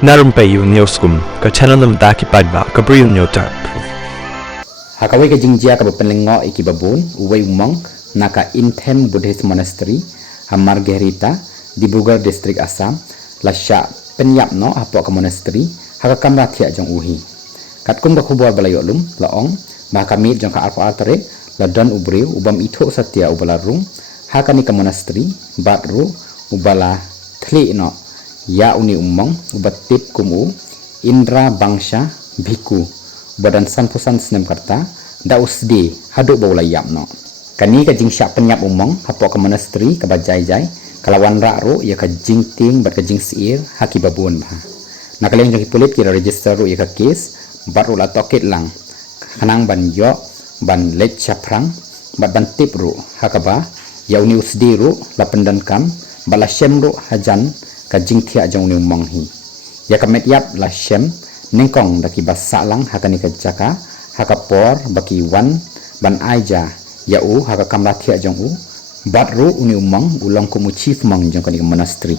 Narumpayu Neoskum, ka chananam daki padba, ka briu nyotarp. Hakawai ka jingjia ka bapenlengo iki babun, uway umong, naka Intem Buddhist Monastery, ha Margherita, di Bugar District Assam, lasya penyap no hapo ka monastery, haka kamra thia jong uhi. Katkum ka kubor balayolum, laong, bah kami jong ka alpa altare, ladan ubriu, ubam itho satya ubalarung, haka ni ka monastery, batru, ubala thli no, ya uni umong, ubatip kumu, Indra Bangsa, Bhiku, badan sanpusan senem karta, da usdi, haduk bawla yap no. Kani ka jing syak penyap umong, hapo ka monastery, ka bajai-jai, kalawan rak ru, ya ka jing ting, bat ka jing siir, haki babun bah. Nakalian jong hipulit kira register ru, ya ka kes, bat ru la tokit lang, kanang ban yo, ban let chaprang, bat ban tip ru, hakaba, ya uni usdi ru, la pendan kam, bala shem ru, hajan, ka jing thia jong ni umong hi. Ya ka met yap la shem, nengkong daki basa lang haka ni kajaka haka por baki wan ban aja ya u haka kamla thia jong u bat ru uni umang ulong kumu chief mang jong kani monastery.